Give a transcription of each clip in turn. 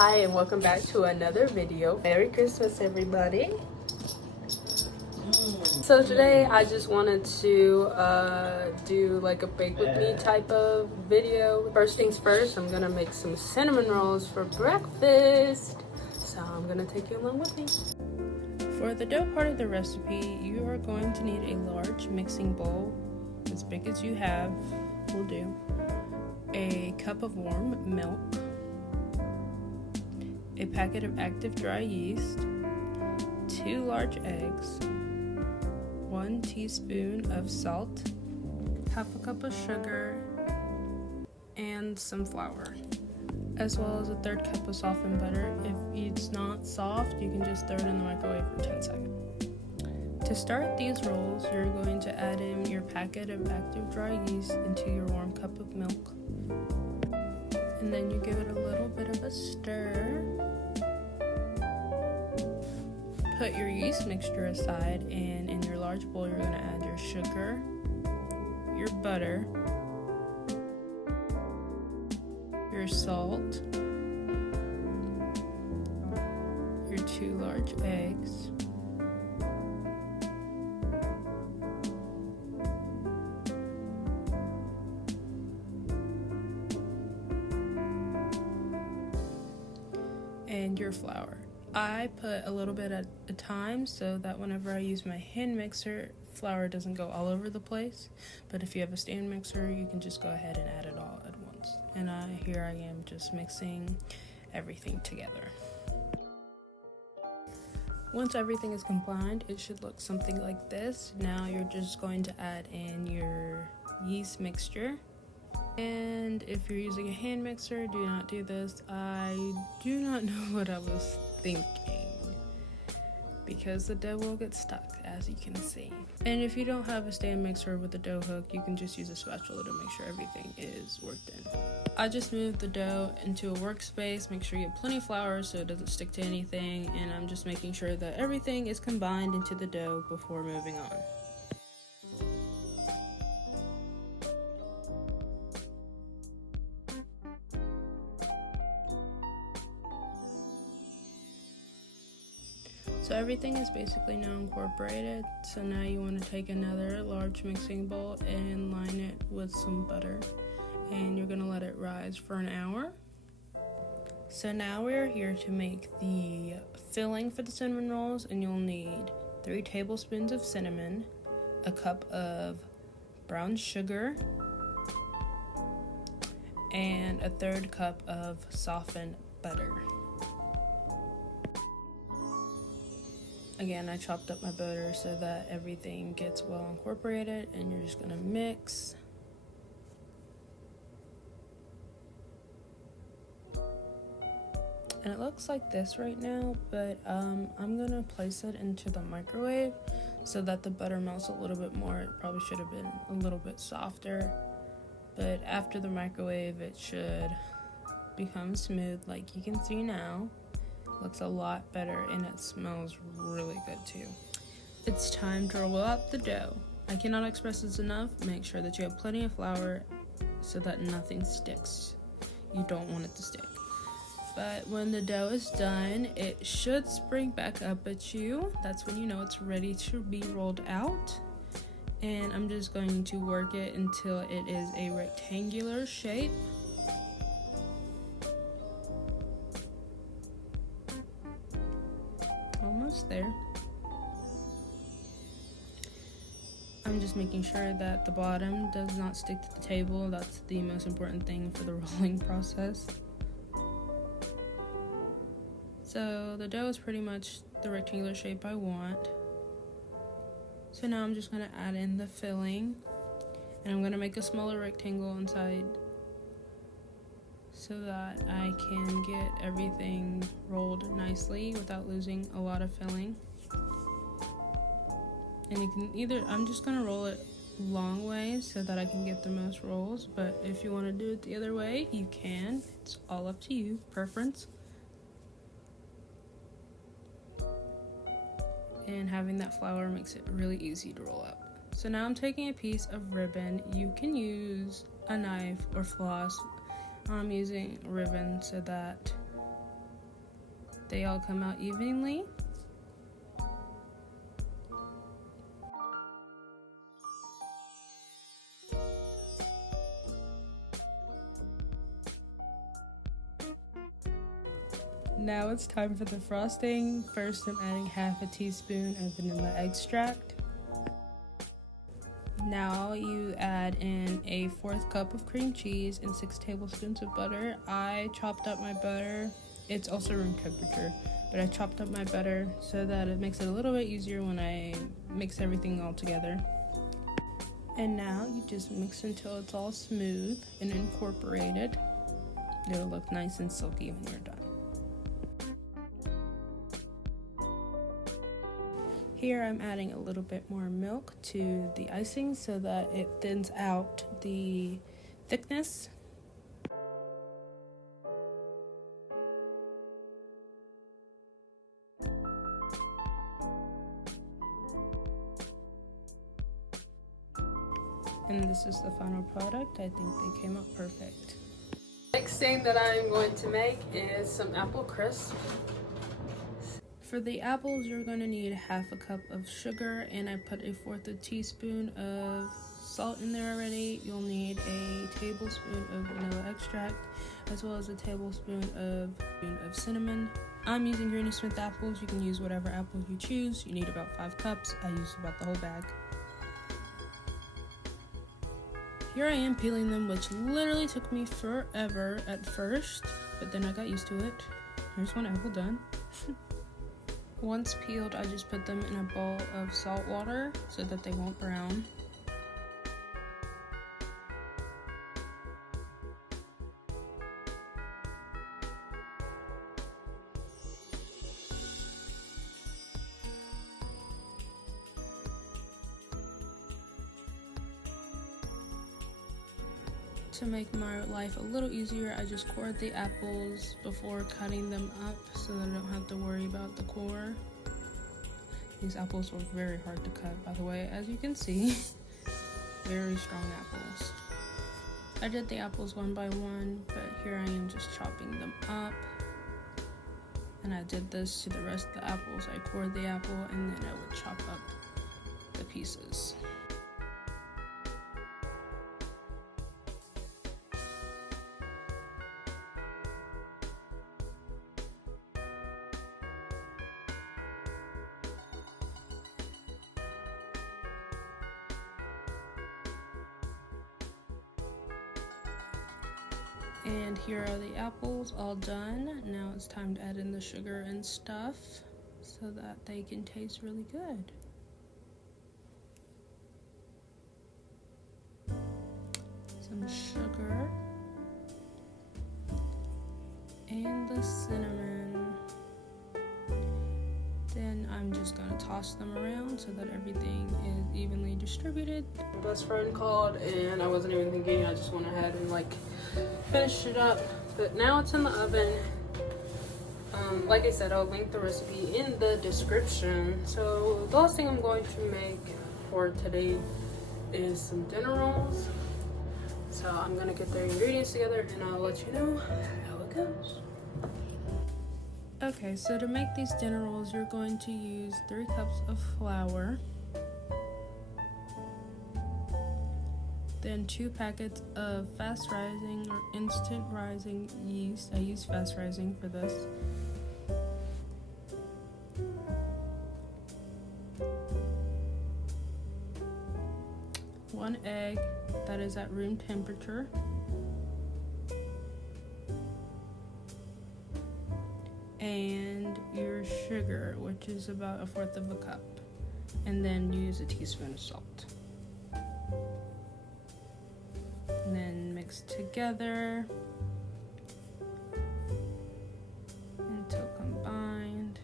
Hi and welcome back to another video. Merry Christmas everybody. So today I just wanted to do like a bake with me type of video. First things first, I'm gonna make some cinnamon rolls for breakfast. So I'm gonna take you along with me. For the dough part of the recipe, you are going to need a large mixing bowl, as big as you have will do, a cup of warm milk, a packet of active dry yeast, 2 large eggs, 1 teaspoon of salt, half a cup of sugar, and some flour, as well as a 1/3 cup of softened butter. If it's not soft, you can just throw it in the microwave for 10 seconds. To start these rolls, you're going to add in your packet of active dry yeast into your warm cup of milk. And then you give it a little bit of a stir. Put your yeast mixture aside, and in your large bowl you're going to add your sugar, your butter, your salt, your 2 large eggs, and your flour. I put a little bit at a time so that whenever I use my hand mixer, flour doesn't go all over the place. But if you have a stand mixer, you can just go ahead and add it all at once. And here I am just mixing everything together. Once everything is combined, it should look something like this. Now you're just going to add in your yeast mixture. And if you're using a hand mixer, do not do this. I do not know what I was thinking, because the dough will get stuck, as you can see. And if you don't have a stand mixer with a dough hook, you can just use a spatula to make sure everything is worked in. I just moved the dough into a workspace. Make sure you have plenty of flour so it doesn't stick to anything, and I'm just making sure that everything is combined into the dough before moving on. So everything is basically now incorporated. So now you want to take another large mixing bowl and line it with some butter. And you're going to let it rise for an hour. So now we're here to make the filling for the cinnamon rolls. And you'll need 3 tablespoons of cinnamon, a cup of brown sugar, and a 1/3 cup of softened butter. Again, I chopped up my butter so that everything gets well incorporated, and you're just gonna mix. And it looks like this right now, but I'm gonna place it into the microwave so that the butter melts a little bit more. It probably should have been a little bit softer, but after the microwave, it should become smooth like you can see now. Looks a lot better, and it smells really good too. It's time to roll out the dough. I cannot express this enough. Make sure that you have plenty of flour so that nothing sticks. You don't want it to stick. But when the dough is done, it should spring back up at you. That's when you know it's ready to be rolled out. And I'm just going to work it until it is a rectangular shape. Almost there. I'm just making sure that the bottom does not stick to the table. That's the most important thing for the rolling process. So the dough is pretty much the rectangular shape I want. So now I'm just going to add in the filling, and I'm going to make a smaller rectangle inside so that I can get everything rolled nicely without losing a lot of filling. And you can either, I'm just gonna roll it long ways so that I can get the most rolls, but if you want to do it the other way, you can. It's all up to you, preference. And having that flour makes it really easy to roll out. So now I'm taking a piece of ribbon. You can use a knife or floss. I'm using ribbon so that they all come out evenly. Now it's time for the frosting. First, I'm adding half a teaspoon of vanilla extract. Now you add in a 1/4 cup of cream cheese and 6 tablespoons of butter. I chopped up my butter. It's also room temperature, but I chopped up my butter so that it makes it a little bit easier when I mix everything all together. And now you just mix until it's all smooth and incorporated. It'll look nice and silky when you're done. Here I'm adding a little bit more milk to the icing so that it thins out the thickness. And this is the final product. I think they came out perfect. Next thing that I'm going to make is some apple crisp. For the apples, you're going to need half a cup of sugar, and I put a 1/4 teaspoon of salt in there already. You'll need a tablespoon of vanilla extract, as well as a tablespoon of cinnamon. I'm using Granny Smith apples. You can use whatever apples you choose. You need about 5 cups. I used about the whole bag. Here I am peeling them, which literally took me forever at first, but then I got used to it. Here's one apple done. Once peeled, I just put them in a bowl of salt water so that they won't brown. To make my life a little easier, I just cored the apples before cutting them up so that I don't have to worry about the core. These apples were very hard to cut, by the way, as you can see. Very strong apples. I did the apples one by one, but here I am just chopping them up. And I did this to the rest of the apples. I cored the apple and then I would chop up the pieces. And here are the apples all done. Now it's time to add in the sugar and stuff so that they can taste really good. Some sugar and the cinnamon. Then I'm just gonna toss them around so that everything is evenly distributed. My best friend called and I wasn't even thinking. I just went ahead and finished it up. But now it's in the oven. Like I said, I'll link the recipe in the description. So the last thing I'm going to make for today is some dinner rolls. So I'm gonna get the ingredients together and I'll let you know how it goes. Okay, so to make these dinner rolls, you're going to use 3 cups of flour, then 2 packets of fast rising or instant rising yeast. I use fast rising for this. One egg that is at room temperature. And your sugar, which is about 1/4 of a cup. And then use a teaspoon of salt. And then mix together until combined.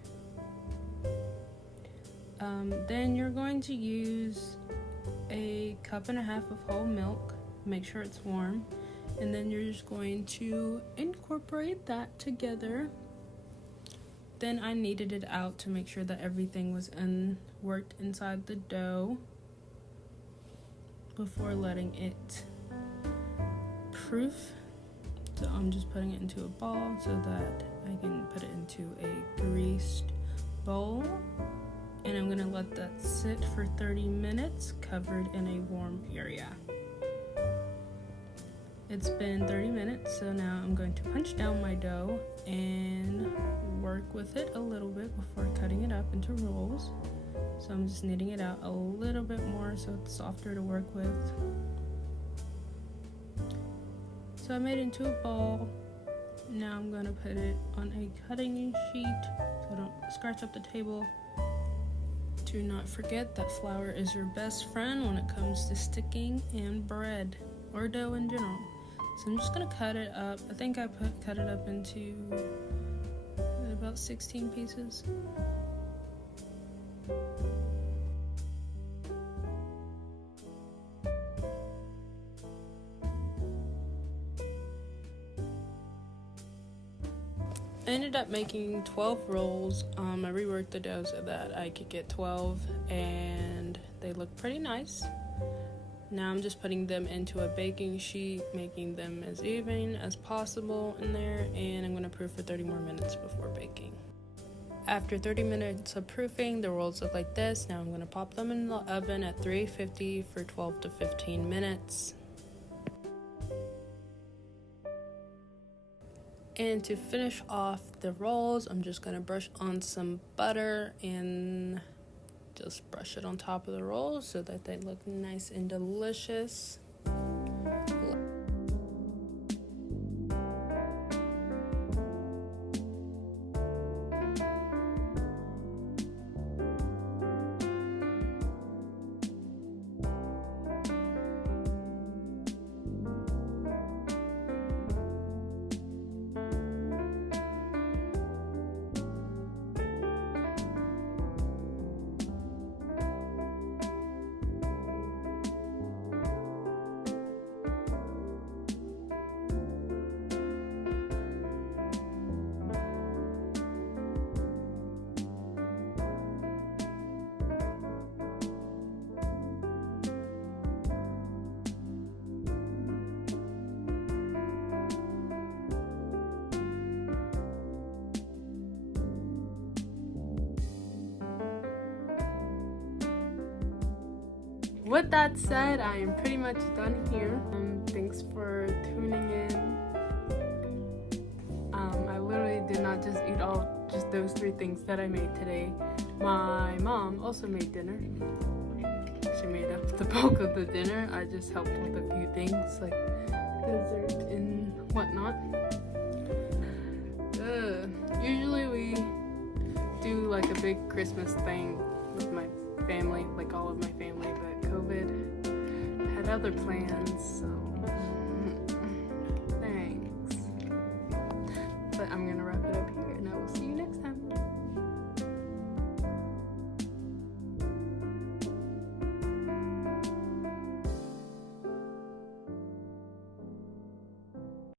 Then you're going to use 1.5 cups of whole milk. Make sure it's warm. And then you're just going to incorporate that together. Then I kneaded it out to make sure that everything was worked inside the dough before letting it proof. So I'm just putting it into a ball so that I can put it into a bowl, and I'm gonna let that sit for 30 minutes covered in a warm area. It's been 30 minutes, so now I'm going to punch down my dough and work with it a little bit before cutting it up into rolls. So I'm just kneading it out a little bit more so it's softer to work with. So I made it into a ball. Now I'm going to put it on a cutting sheet so I don't scratch up the table. Do not forget that flour is your best friend when it comes to sticking in bread or dough in general. So I'm just going to cut it up. I think I cut it up into about 16 pieces. I ended up making 12 rolls. I reworked the dough so that I could get 12, and they look pretty nice. Now I'm just putting them into a baking sheet, making them as even as possible in there, and I'm going to proof for 30 more minutes before baking. After 30 minutes of proofing, the rolls look like this. Now I'm going to pop them in the oven at 350 for 12 to 15 minutes. And to finish off the rolls, I'm just going to brush on some butter and just brush it on top of the rolls so that they look nice and delicious. With that said, I am pretty much done here. Thanks for tuning in. I literally did not just eat just those 3 things that I made today. My mom also made dinner. She made up the bulk of the dinner. I just helped with a few things like dessert and whatnot. Usually we do like a big Christmas thing with my family, like all of my family, but COVID had other plans, so